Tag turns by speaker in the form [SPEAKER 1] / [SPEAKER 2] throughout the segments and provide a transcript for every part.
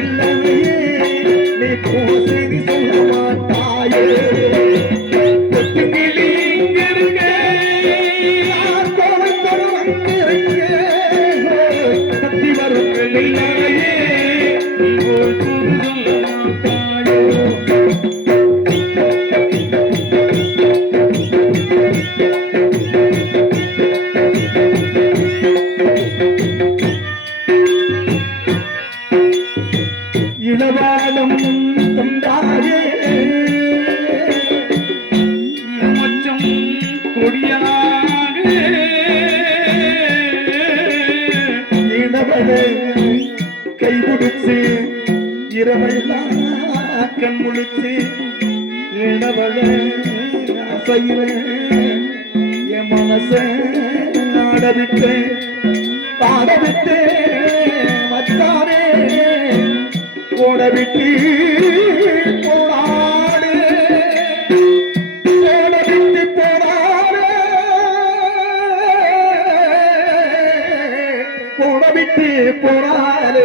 [SPEAKER 1] பிள்ளையே நீ போசதி சொல்ல மாட்டாயே இரவையெல்லாம் கண் முழித்து இளவழ அசையிலே என் மனச நாடவிட்டு பாடவிட்டு மச்சாரே போடவிட்டு போராடு. போடவிட்டு போராடு. போடவிட்டு போராடு.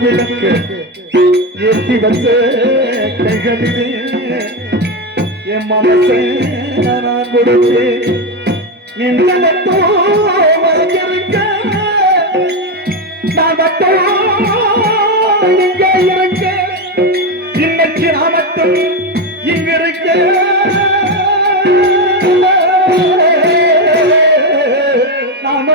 [SPEAKER 1] விளக்கு ஏற்றி வச்ச கைகளிலே. என் மனசை நான் கொடுத்து நின்றதோ வரையிருக்க நான் இங்கே இருக்க நான் மட்டும் இங்கிருக்க நான்